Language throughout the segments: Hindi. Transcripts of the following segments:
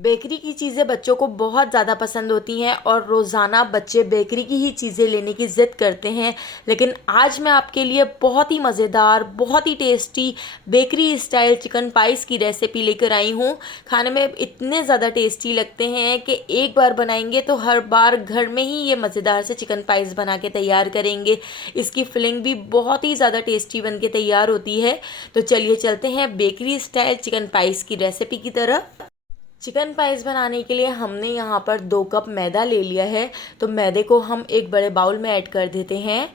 बेकरी की चीज़ें बच्चों को बहुत ज़्यादा पसंद होती हैं और रोज़ाना बच्चे बेकरी की ही चीज़ें लेने की ज़िद करते हैं। लेकिन आज मैं आपके लिए बहुत ही मज़ेदार, बहुत ही tasty bakery style chicken pies की रेसिपी लेकर आई हूँ। खाने में इतने ज़्यादा टेस्टी लगते हैं कि एक बार बनाएंगे तो हर बार घर में ही ये मज़ेदार से चिकन पाइस बना के तैयार करेंगे। इसकी फिलिंग भी बहुत ही ज़्यादा टेस्टी बन के तैयार होती है। तो चलिए चलते हैं बेकरी स्टाइल चिकन पाइस की रेसिपी की तरफ। चिकन पाइस बनाने के लिए हमने यहाँ पर 2 कप मैदा ले लिया है। तो मैदे को हम एक बड़े बाउल में ऐड कर देते हैं।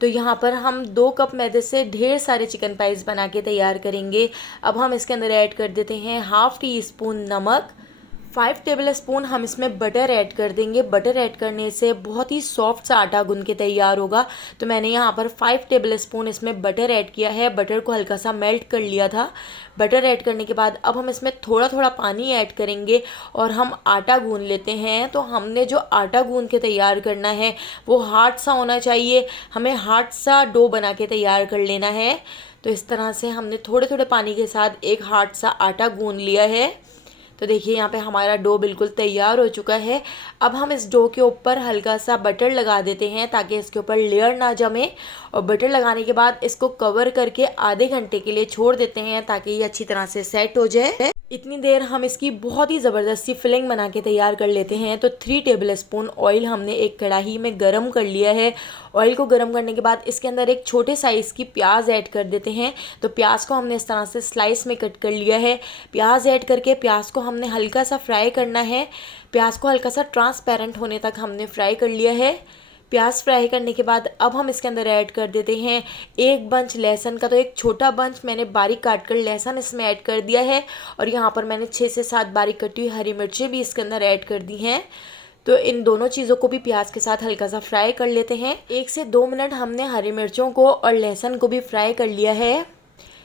तो यहाँ पर हम 2 कप मैदे से ढेर सारे चिकन पाइस बना के तैयार करेंगे। अब हम इसके अंदर ऐड कर देते हैं हाफ़ टी स्पून नमक। 5 टेबल स्पून हम इसमें बटर ऐड कर देंगे। बटर ऐड करने से बहुत ही सॉफ्ट सा आटा गूंद के तैयार होगा। तो मैंने यहाँ पर 5 टेबल स्पून इसमें बटर ऐड किया है। बटर को हल्का सा मेल्ट कर लिया था। बटर ऐड करने के बाद अब हम इसमें थोड़ा थोड़ा पानी ऐड करेंगे और हम आटा गूंद लेते हैं। तो हमने जो आटा गूंद के तैयार करना है वो हार्ड सा होना चाहिए। हमें हार्ड सा डो बना के तैयार कर लेना है। तो इस तरह से हमने थोड़े थोड़े पानी के साथ एक हार्ड सा आटा गूंद लिया है। तो देखिए यहाँ पे हमारा डो बिल्कुल तैयार हो चुका है। अब हम इस डो के ऊपर हल्का सा बटर लगा देते हैं ताकि इसके ऊपर लेयर ना जमे। और बटर लगाने के बाद इसको कवर करके आधे घंटे के लिए छोड़ देते हैं ताकि ये अच्छी तरह से सेट हो जाए। इतनी देर हम इसकी बहुत ही ज़बरदस्ती फिलिंग बना के तैयार कर लेते हैं। तो 3 टेबल स्पून ऑयल हमने एक कढ़ाई में गरम कर लिया है। ऑयल को गरम करने के बाद इसके अंदर एक छोटे साइज़ की प्याज ऐड कर देते हैं। तो प्याज को हमने इस तरह से स्लाइस में कट कर लिया है। प्याज ऐड करके प्याज को हमने हल्का सा फ्राई करना है। प्याज को हल्का सा ट्रांसपेरेंट होने तक हमने फ्राई कर लिया है। प्याज फ्राई करने के बाद अब हम इसके अंदर ऐड कर देते हैं एक बंच लहसुन का। तो एक छोटा बंच मैंने बारीक काट कर लहसुन इसमें ऐड कर दिया है। और यहाँ पर मैंने 6 से 7 बारीक कटी हुई हरी मिर्चें भी इसके अंदर ऐड कर दी हैं। तो इन दोनों चीज़ों को भी प्याज के साथ हल्का सा फ्राई कर लेते हैं। 1 से 2 मिनट हमने हरी मिर्चों को और लहसुन को भी फ्राई कर लिया है।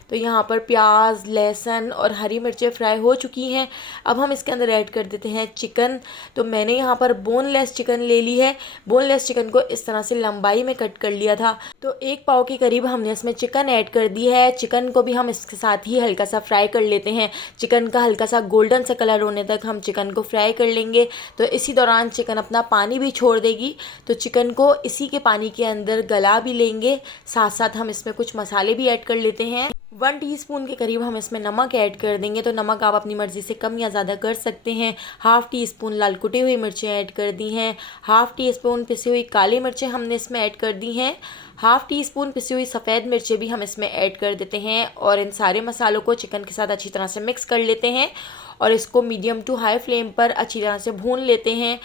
तो यहाँ पर प्याज, लहसुन और हरी मिर्चें फ्राई हो चुकी हैं। अब हम इसके अंदर ऐड कर देते हैं चिकन। तो मैंने यहाँ पर बोनलेस चिकन ले ली है। बोनलेस चिकन को इस तरह से लंबाई में कट कर लिया था। तो 1 पाव के करीब हमने इसमें चिकन ऐड कर दी है। चिकन को भी हम इसके साथ ही हल्का सा फ्राई कर लेते हैं। चिकन का हल्का सा गोल्डन सा कलर होने तक हम चिकन को फ्राई कर लेंगे। तो इसी दौरान चिकन अपना पानी भी छोड़ देगी। तो चिकन को इसी के पानी के अंदर गला भी लेंगे। साथ साथ हम इसमें कुछ मसाले भी ऐड कर लेते हैं। 1 टीस्पून के करीब हम इसमें नमक ऐड कर देंगे। तो नमक आप अपनी मर्ज़ी से कम या ज़्यादा कर सकते हैं। हाफ़ टी स्पून लाल कुटी हुई मिर्चें ऐड कर दी हैं। हाफ़ टी स्पून पिसी हुई काली मिर्चें हमने इसमें ऐड कर दी हैं। हाफ़ टी स्पून पिसी हुई सफ़ेद मिर्चें भी हम इसमें ऐड कर देते हैं। और इन सारे मसालों को चिकन के साथ अच्छी तरह से मिक्स कर लेते हैं और इसको मीडियम टू हाई फ्लेम पर अच्छी तरह से भून लेते हैं।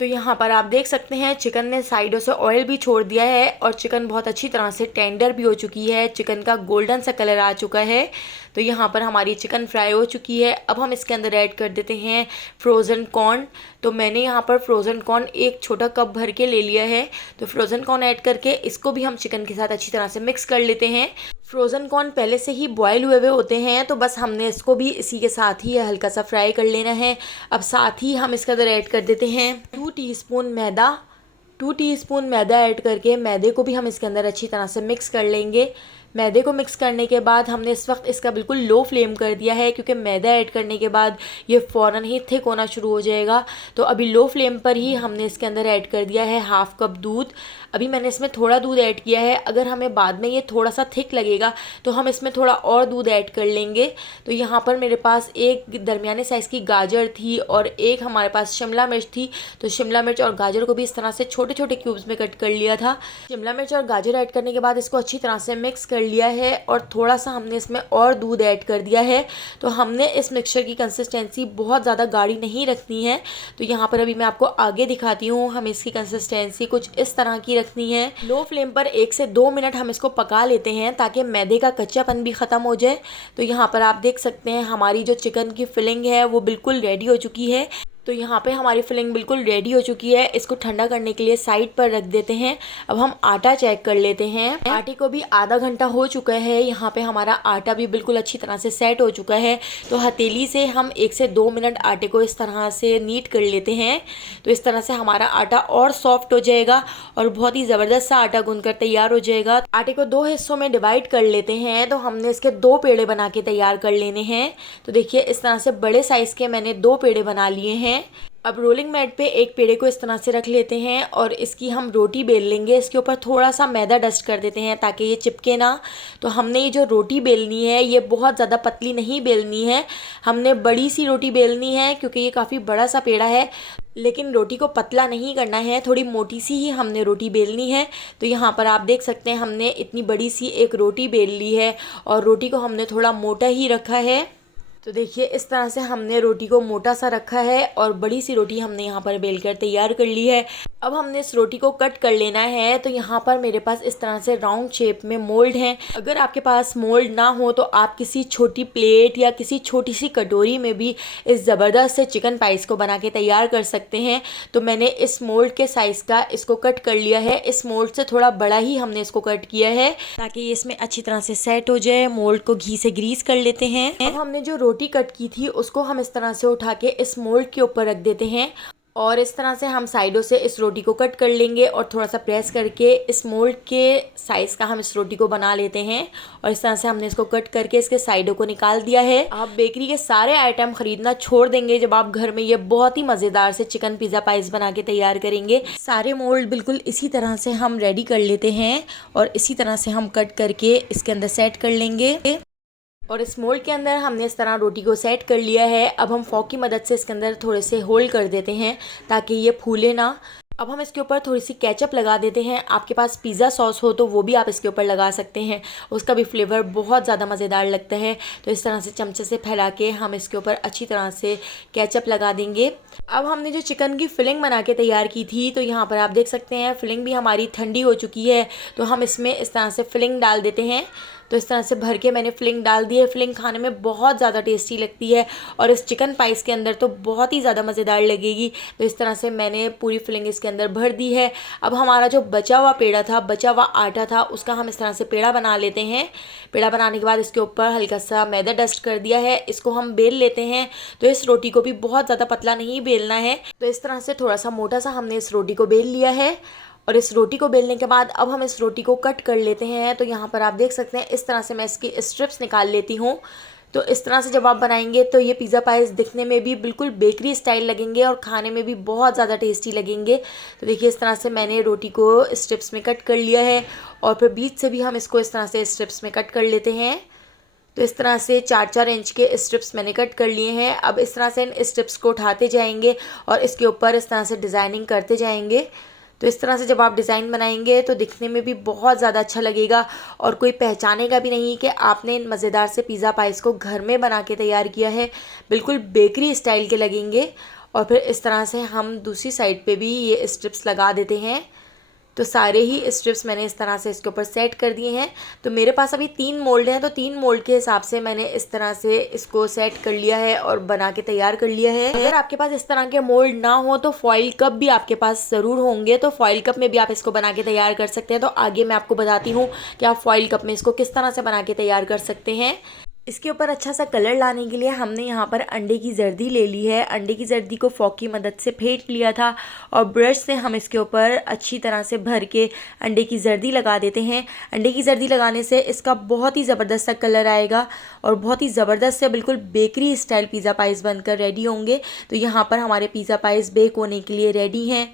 तो यहाँ पर आप देख सकते हैं चिकन ने साइडों से ऑयल भी छोड़ दिया है और चिकन बहुत अच्छी तरह से टेंडर भी हो चुकी है। चिकन का गोल्डन सा कलर आ चुका है। तो यहाँ पर हमारी चिकन फ्राई हो चुकी है। अब हम इसके अंदर ऐड कर देते हैं फ्रोज़न कॉर्न। तो मैंने यहाँ पर फ्रोज़न कॉर्न एक छोटा कप भर के ले लिया है। तो फ्रोज़न कॉर्न ऐड करके इसको भी हम चिकन के साथ अच्छी तरह से मिक्स कर लेते हैं। फ्रोज़न कॉर्न पहले से ही बॉयल हुए हुए होते हैं। तो बस हमने इसको भी इसी के साथ ही हल्का सा फ्राई कर लेना है। अब साथ ही हम इसके अंदर ऐड कर देते हैं 2 टीस्पून मैदा। 2 टीस्पून मैदा ऐड करके मैदे को भी हम इसके अंदर अच्छी तरह से मिक्स कर लेंगे। मैदे को मिक्स करने के बाद हमने इस वक्त इसका बिल्कुल लो फ्लेम कर दिया है क्योंकि मैदा ऐड करने के बाद ये फ़ौरन ही थिक होना शुरू हो जाएगा। तो अभी लो फ्लेम पर ही हमने इसके अंदर ऐड कर दिया है हाफ़ कप दूध। अभी मैंने इसमें थोड़ा दूध ऐड किया है। अगर हमें बाद में ये थोड़ा सा थिक लगेगा तो हम इसमें थोड़ा और दूध ऐड कर लेंगे। तो यहाँ पर मेरे पास एक दरमियाने साइज़ की गाजर थी और एक हमारे पास शिमला मिर्च थी। तो शिमला मिर्च और गाजर को भी इस तरह से छोटे छोटे क्यूब्स में कट कर लिया था। शिमला मिर्च और गाजर ऐड करने के बाद इसको अच्छी तरह से मिक्स कर लिया है और थोड़ा सा हमने इसमें और दूध ऐड कर दिया है। तो हमने इस मिक्सचर की कंसिस्टेंसी बहुत ज़्यादा गाढ़ी नहीं रखनी है। तो यहाँ पर अभी मैं आपको आगे दिखाती हूँ। हम इसकी कंसिस्टेंसी कुछ इस तरह की रखनी है। लो फ्लेम पर 1 से 2 मिनट हम इसको पका लेते हैं ताकि मैदे का कच्चापन भी ख़त्म हो जाए। तो यहाँ पर आप देख सकते हैं हमारी जो चिकन की फिलिंग है वो बिल्कुल रेडी हो चुकी है। तो यहाँ पे हमारी फिलिंग बिल्कुल रेडी हो चुकी है। इसको ठंडा करने के लिए साइड पर रख देते हैं। अब हम आटा चेक कर लेते हैं। आटे को भी आधा घंटा हो चुका है। यहाँ पे हमारा आटा भी बिल्कुल अच्छी तरह से सेट हो चुका है। तो हथेली से हम 1 से 2 मिनट आटे को इस तरह से नीट कर लेते हैं। तो इस तरह से हमारा आटा और सॉफ्ट हो जाएगा और बहुत ही ज़बरदस्त सा आटा गूंद कर तैयार हो जाएगा। आटे को 2 हिस्सों में डिवाइड कर लेते हैं। तो हमने इसके 2 पेड़े बना के तैयार कर लेने हैं। तो देखिए इस तरह से बड़े साइज़ के मैंने 2 पेड़े बना लिए हैं। अब रोलिंग मैट पे एक पेड़े को इस तरह से रख लेते हैं और इसकी हम रोटी बेल लेंगे। इसके ऊपर थोड़ा सा मैदा डस्ट कर देते हैं ताकि ये चिपके ना। तो हमने ये जो रोटी बेलनी है ये बहुत ज़्यादा पतली नहीं बेलनी है, हमने बड़ी सी रोटी बेलनी है क्योंकि ये काफ़ी बड़ा सा पेड़ा है। लेकिन रोटी को पतला नहीं करना है, थोड़ी मोटी सी ही हमने रोटी बेलनी है। तो यहाँ पर आप देख सकते हैं हमने इतनी बड़ी सी एक रोटी बेल ली है और रोटी को हमने थोड़ा मोटा ही रखा है। तो देखिए इस तरह से हमने रोटी को मोटा सा रखा है और बड़ी सी रोटी हमने यहाँ पर बेलकर तैयार कर ली है। अब हमने इस रोटी को कट कर लेना है। तो यहाँ पर मेरे पास इस तरह से राउंड शेप में मोल्ड है। अगर आपके पास मोल्ड ना हो तो आप किसी छोटी प्लेट या किसी छोटी सी कटोरी में भी इस ज़बरदस्त से चिकन पाइस को बना के तैयार कर सकते हैं। तो मैंने इस मोल्ड के साइज़ का इसको कट कर लिया है। इस मोल्ड से थोड़ा बड़ा ही हमने इसको कट किया है ताकि ये इसमें अच्छी तरह से सेट हो जाए। मोल्ड को घी से ग्रीस कर लेते हैं। अब हमने जो रोटी कट की थी उसको हम इस तरह से उठा के इस मोल्ड के ऊपर रख देते हैं और इस तरह से हम साइडों से इस रोटी को कट कर लेंगे और थोड़ा सा प्रेस करके इस मोल्ड के साइज़ का हम इस रोटी को बना लेते हैं। और इस तरह से हमने इसको कट करके इसके साइडों को निकाल दिया है। आप बेकरी के सारे आइटम खरीदना छोड़ देंगे जब आप घर में ये बहुत ही मज़ेदार से चिकन पिज़्ज़ा पाइस बना के तैयार करेंगे। सारे मोल्ड बिल्कुल इसी तरह से हम रेडी कर लेते हैं और इसी तरह से हम कट करके इसके अंदर सेट कर लेंगे। और इस मोल्ड के अंदर हमने इस तरह रोटी को सेट कर लिया है। अब हम फॉक की मदद से इसके अंदर थोड़े से होल कर देते हैं ताकि ये फूले ना। अब हम इसके ऊपर थोड़ी सी केचप लगा देते हैं। आपके पास पिज़्ज़ा सॉस हो तो वो भी आप इसके ऊपर लगा सकते हैं, उसका भी फ्लेवर बहुत ज़्यादा मज़ेदार लगता है। तो इस तरह से चमचे से फैला के हम इसके ऊपर अच्छी तरह से केचप लगा देंगे। अब हमने जो चिकन की फिलिंग बना के तैयार की थी तो यहाँ पर आप देख सकते हैं फिलिंग भी हमारी ठंडी हो चुकी है। तो हम इसमें इस तरह से फिलिंग डाल देते हैं। तो इस तरह से भर के मैंने फिलिंग डाल दी है। फिलिंग खाने में बहुत ज़्यादा टेस्टी लगती है और इस चिकन पाइस के अंदर तो बहुत ही ज़्यादा मज़ेदार लगेगी। तो इस तरह से मैंने पूरी फिलिंग इसके अंदर भर दी है। अब हमारा जो बचा हुआ पेड़ा था, बचा हुआ आटा था, उसका हम इस तरह से पेड़ा बना लेते हैं। पेड़ा बनाने के बाद इसके ऊपर हल्का सा मैदा डस्ट कर दिया है। इसको हम बेल लेते हैं। तो इस रोटी को भी बहुत ज़्यादा पतला नहीं बेलना है। तो इस तरह से थोड़ा सा मोटा सा हमने इस रोटी को बेल लिया है। और इस रोटी को बेलने के बाद अब हम इस रोटी को कट कर लेते हैं। तो यहाँ पर आप देख सकते हैं इस तरह से मैं इसकी स्ट्रिप्स निकाल लेती हूँ। तो इस तरह से जब आप बनाएंगे तो ये पिज़्ज़ा पाइस दिखने में भी बिल्कुल बेकरी स्टाइल लगेंगे और खाने में भी बहुत ज़्यादा टेस्टी लगेंगे। तो देखिए इस तरह से मैंने रोटी को स्ट्रिप्स में कट कर लिया है और फिर बीच से भी हम इसको इस तरह से स्ट्रिप्स में कट कर लेते हैं। तो इस तरह से 4-4 इंच के स्ट्रिप्स मैंने कट कर लिए हैं। अब इस तरह से इन स्ट्रिप्स को उठाते जाएंगे और इसके ऊपर इस तरह से डिज़ाइनिंग करते जाएंगे। तो इस तरह से जब आप डिज़ाइन बनाएंगे तो दिखने में भी बहुत ज़्यादा अच्छा लगेगा और कोई पहचानेगा भी नहीं कि आपने इन मज़ेदार से पिज़्ज़ा पाइस को घर में बना के तैयार किया है। बिल्कुल बेकरी स्टाइल के लगेंगे। और फिर इस तरह से हम दूसरी साइड पे भी ये स्ट्रिप्स लगा देते हैं। तो सारे ही स्ट्रिप्स मैंने इस तरह से इसके ऊपर सेट कर दिए हैं। तो मेरे पास अभी 3 मोल्ड हैं, तो 3 मोल्ड के हिसाब से मैंने इस तरह से इसको सेट कर लिया है और बना के तैयार कर लिया है। अगर आपके पास इस तरह के मोल्ड ना हो तो फॉइल कप भी आपके पास ज़रूर होंगे। तो फॉइल कप में भी आप इसको बना के तैयार कर सकते हैं। तो आगे मैं आपको बताती हूँ कि आप फॉइल कप में इसको किस तरह से बना के तैयार कर सकते हैं। इसके ऊपर अच्छा सा कलर लाने के लिए हमने यहाँ पर अंडे की जर्दी ले ली है। अंडे की जर्दी को फॉक की मदद से फेंट लिया था और ब्रश से हम इसके ऊपर अच्छी तरह से भर के अंडे की जर्दी लगा देते हैं। अंडे की जर्दी लगाने से इसका बहुत ही ज़बरदस्त सा कलर आएगा और बहुत ही ज़बरदस्त से बिल्कुल बेकरी स्टाइल पिज़्ज़ा पाइस बनकर रेडी होंगे। तो यहाँ पर हमारे पिज़्ज़ा पाइस बेक होने के लिए रेडी हैं।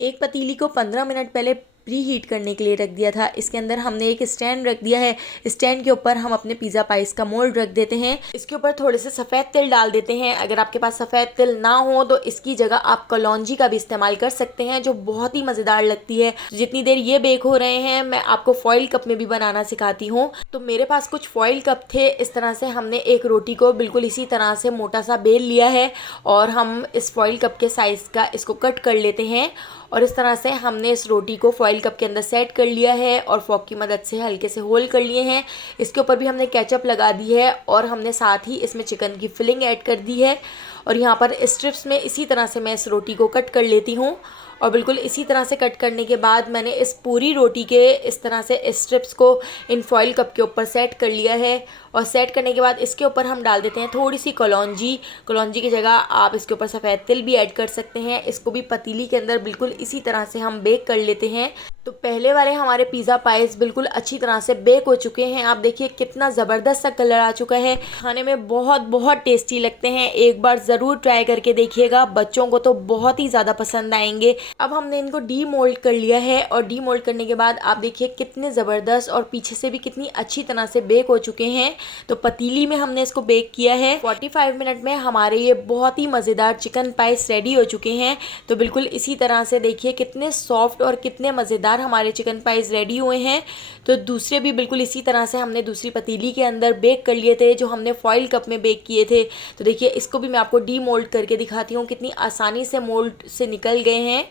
एक पतीली को 15 मिनट पहले प्री हीट करने के लिए रख दिया था। इसके अंदर हमने एक स्टैंड रख दिया है। स्टैंड के ऊपर हम अपने पिज़्ज़ा पाइस का मोल्ड रख देते हैं। इसके ऊपर थोड़े से सफ़ेद तिल डाल देते हैं। अगर आपके पास सफ़ेद तिल ना हो तो इसकी जगह आप कलौंजी का भी इस्तेमाल कर सकते हैं, जो बहुत ही मज़ेदार लगती है। जितनी देर ये बेक हो रहे हैं मैं आपको फॉइल कप में भी बनाना सिखाती हूँ। तो मेरे पास कुछ फॉइल कप थे। इस तरह से हमने एक रोटी को बिल्कुल इसी तरह से मोटा सा बेल लिया है और हम इस फॉइल कप के साइज़ का इसको कट कर लेते हैं और इस तरह से हमने इस रोटी को फॉइल फॉइल कप के अंदर सेट कर लिया है और फॉक की मदद से हल्के से होल कर लिए हैं। इसके ऊपर भी हमने केचप लगा दी है और हमने साथ ही इसमें चिकन की फिलिंग ऐड कर दी है। और यहाँ पर स्ट्रिप्स में इसी तरह से मैं इस रोटी को कट कर लेती हूँ। और बिल्कुल इसी तरह से कट करने के बाद मैंने इस पूरी रोटी के इस तरह से स्ट्रिप्स को इन फॉइल कप के ऊपर सेट कर लिया है। और सेट करने के बाद इसके ऊपर हम डाल देते हैं थोड़ी सी कलौंजी। कलौंजी की जगह आप इसके ऊपर सफ़ेद तिल भी ऐड कर सकते हैं। इसको भी पतीली के अंदर बिल्कुल इसी तरह से हम बेक कर लेते हैं। तो पहले वाले हमारे पिज़्ज़ा पाइस बिल्कुल अच्छी तरह से बेक हो चुके हैं। आप देखिए कितना ज़बरदस्त सा कलर आ चुका है। खाने में बहुत बहुत टेस्टी लगते हैं। एक बार ज़रूर ट्राई करके देखिएगा, बच्चों को तो बहुत ही ज़्यादा पसंद आएंगे। अब हमने इनको डी मोल्ड कर लिया है और डी मोल्ड करने के बाद आप देखिए कितने ज़बरदस्त और पीछे से भी कितनी अच्छी तरह से बेक हो चुके हैं। तो पतीली में हमने इसको बेक किया है। 45 मिनट में हमारे ये बहुत ही मज़ेदार चिकन पाइस रेडी हो चुके हैं। तो बिल्कुल इसी तरह से देखिए कितने सॉफ्ट और कितने मज़ेदार हमारे चिकन पाइस रेडी हुए हैं। तो दूसरे भी बिल्कुल इसी तरह से हमने दूसरी पतीली के अंदर बेक कर लिए थे जो हमने फॉइल कप में बेक किए थे। तो देखिए इसको भी मैं आपको डी मोल्ड करके दिखाती हूँ, कितनी आसानी से मोल्ड से निकल गए हैं।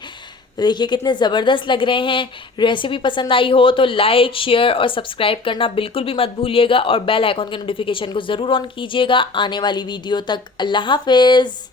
तो देखिए कितने ज़बरदस्त लग रहे हैं। रेसिपी पसंद आई हो तो लाइक, शेयर और सब्सक्राइब करना बिल्कुल भी मत भूलिएगा और बेल आइकॉन के नोटिफिकेशन को ज़रूर ऑन कीजिएगा आने वाली वीडियो तक। अल्लाह हाफिज़।